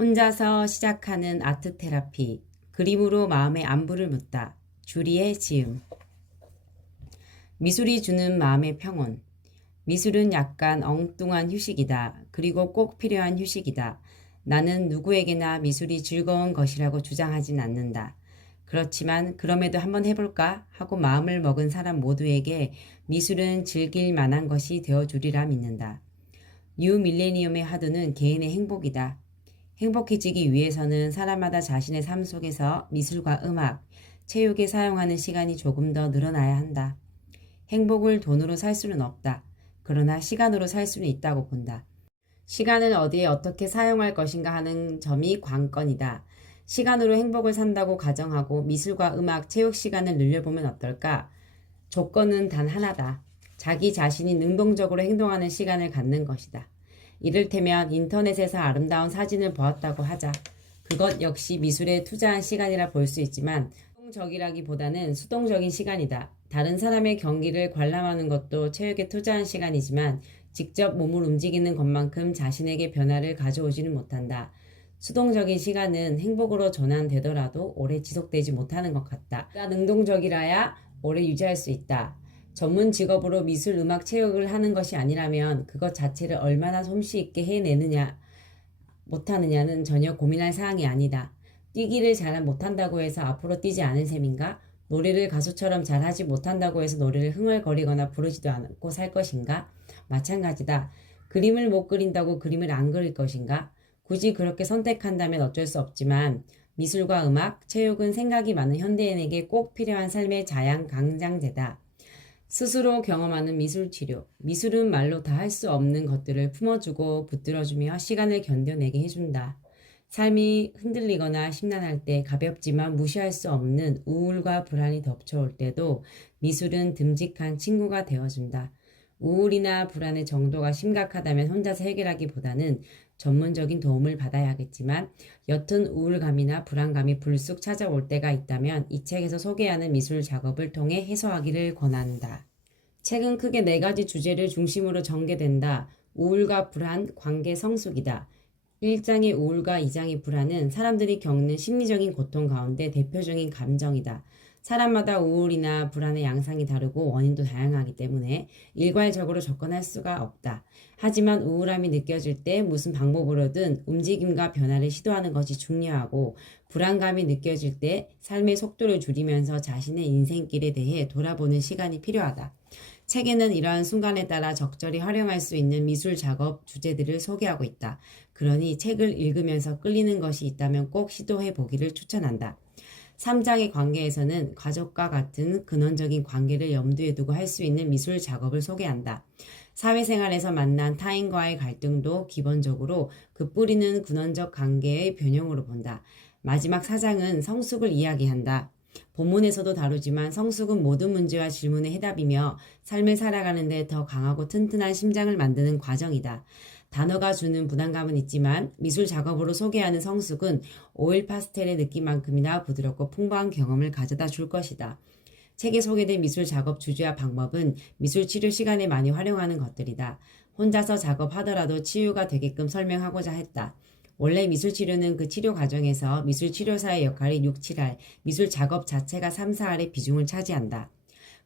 혼자서 시작하는 아트 테라피, 그림으로 마음의 안부를 묻다. 주리의 지음. 미술이 주는 마음의 평온. 미술은 약간 엉뚱한 휴식이다. 그리고 꼭 필요한 휴식이다. 나는 누구에게나 미술이 즐거운 것이라고 주장하진 않는다. 그렇지만 그럼에도 한번 해볼까 하고 마음을 먹은 사람 모두에게 미술은 즐길 만한 것이 되어주리라 믿는다. 뉴 밀레니엄의 화두는 개인의 행복이다. 행복해지기 위해서는 사람마다 자신의 삶 속에서 미술과 음악, 체육에 사용하는 시간이 조금 더 늘어나야 한다. 행복을 돈으로 살 수는 없다. 그러나 시간으로 살 수는 있다고 본다. 시간을 어디에 어떻게 사용할 것인가 하는 점이 관건이다. 시간으로 행복을 산다고 가정하고 미술과 음악, 체육 시간을 늘려보면 어떨까? 조건은 단 하나다. 자기 자신이 능동적으로 행동하는 시간을 갖는 것이다. 이를테면 인터넷에서 아름다운 사진을 보았다고 하자. 그것 역시 미술에 투자한 시간이라 볼 수 있지만 수동적이라기보다는 수동적인 시간이다. 다른 사람의 경기를 관람하는 것도 체육에 투자한 시간이지만 직접 몸을 움직이는 것만큼 자신에게 변화를 가져오지는 못한다. 수동적인 시간은 행복으로 전환되더라도 오래 지속되지 못하는 것 같다. 능동적이라야 오래 유지할 수 있다. 전문 직업으로 미술, 음악, 체육을 하는 것이 아니라면 그것 자체를 얼마나 솜씨 있게 해내느냐 못하느냐는 전혀 고민할 사항이 아니다. 뛰기를 잘 못한다고 해서 앞으로 뛰지 않을 셈인가? 노래를 가수처럼 잘하지 못한다고 해서 노래를 흥얼거리거나 부르지도 않고 살 것인가? 마찬가지다. 그림을 못 그린다고 그림을 안 그릴 것인가? 굳이 그렇게 선택한다면 어쩔 수 없지만 미술과 음악, 체육은 생각이 많은 현대인에게 꼭 필요한 삶의 자양강장제다. 스스로 경험하는 미술치료. 미술은 말로 다 할 수 없는 것들을 품어주고 붙들어주며 시간을 견뎌내게 해준다. 삶이 흔들리거나 심란할 때 가볍지만 무시할 수 없는 우울과 불안이 덮쳐올 때도 미술은 듬직한 친구가 되어준다. 우울이나 불안의 정도가 심각하다면 혼자서 해결하기보다는 전문적인 도움을 받아야겠지만 옅은 우울감이나 불안감이 불쑥 찾아올 때가 있다면 이 책에서 소개하는 미술 작업을 통해 해소하기를 권한다. 책은 크게 4가지 주제를 중심으로 전개된다. 우울과 불안, 관계 성숙이다. 1장의 우울과 2장의 불안은 사람들이 겪는 심리적인 고통 가운데 대표적인 감정이다. 사람마다 우울이나 불안의 양상이 다르고 원인도 다양하기 때문에 일괄적으로 접근할 수가 없다. 하지만 우울함이 느껴질 때 무슨 방법으로든 움직임과 변화를 시도하는 것이 중요하고 불안감이 느껴질 때 삶의 속도를 줄이면서 자신의 인생길에 대해 돌아보는 시간이 필요하다. 책에는 이러한 순간에 따라 적절히 활용할 수 있는 미술 작업 주제들을 소개하고 있다. 그러니 책을 읽으면서 끌리는 것이 있다면 꼭 시도해 보기를 추천한다. 3장의 관계에서는 가족과 같은 근원적인 관계를 염두에 두고 할 수 있는 미술 작업을 소개한다. 사회생활에서 만난 타인과의 갈등도 기본적으로 그 뿌리는 근원적 관계의 변형으로 본다. 마지막 4장은 성숙을 이야기한다. 본문에서도 다루지만 성숙은 모든 문제와 질문의 해답이며 삶을 살아가는 데 더 강하고 튼튼한 심장을 만드는 과정이다. 단어가 주는 부담감은 있지만 미술 작업으로 소개하는 성숙은 오일 파스텔의 느낌만큼이나 부드럽고 풍부한 경험을 가져다 줄 것이다. 책에 소개된 미술 작업 주제와 방법은 미술 치료 시간에 많이 활용하는 것들이다. 혼자서 작업하더라도 치유가 되게끔 설명하고자 했다. 원래 미술치료는 그 치료 과정에서 미술치료사의 역할이 6, 7할, 미술 작업 자체가 3, 4할의 비중을 차지한다.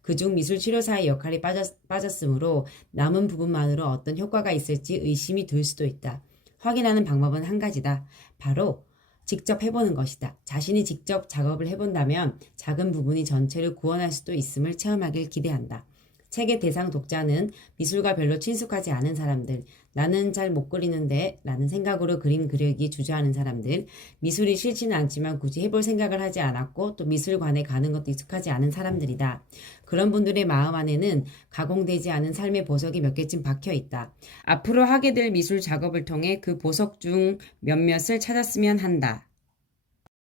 그중 미술치료사의 역할이 빠졌으므로 남은 부분만으로 어떤 효과가 있을지 의심이 들 수도 있다. 확인하는 방법은 한 가지다. 바로 직접 해보는 것이다. 자신이 직접 작업을 해본다면 작은 부분이 전체를 구원할 수도 있음을 체험하길 기대한다. 책의 대상 독자는 미술과 별로 친숙하지 않은 사람들, 나는 잘 못 그리는데 라는 생각으로 그림 그리기 주저하는 사람들, 미술이 싫지는 않지만 굳이 해볼 생각을 하지 않았고 또 미술관에 가는 것도 익숙하지 않은 사람들이다. 그런 분들의 마음 안에는 가공되지 않은 삶의 보석이 몇 개쯤 박혀 있다. 앞으로 하게 될 미술 작업을 통해 그 보석 중 몇몇을 찾았으면 한다.